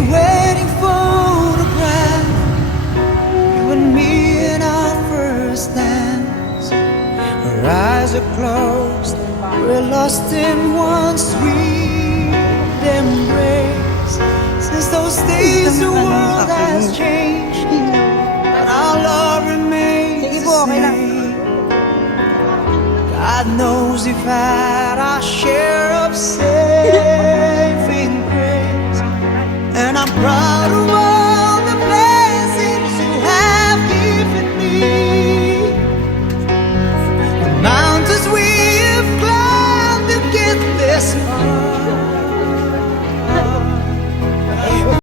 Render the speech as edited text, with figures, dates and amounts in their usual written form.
that wedding photograph, you and me in our first dance. Our eyes are closed, we're lost in one sweet embrace. Since those days the world has changed, but our love remains the same. God knows we've had our share of saving grace, and I'm proud of all the blessings you have given me. The mountains we have climbed to get this far,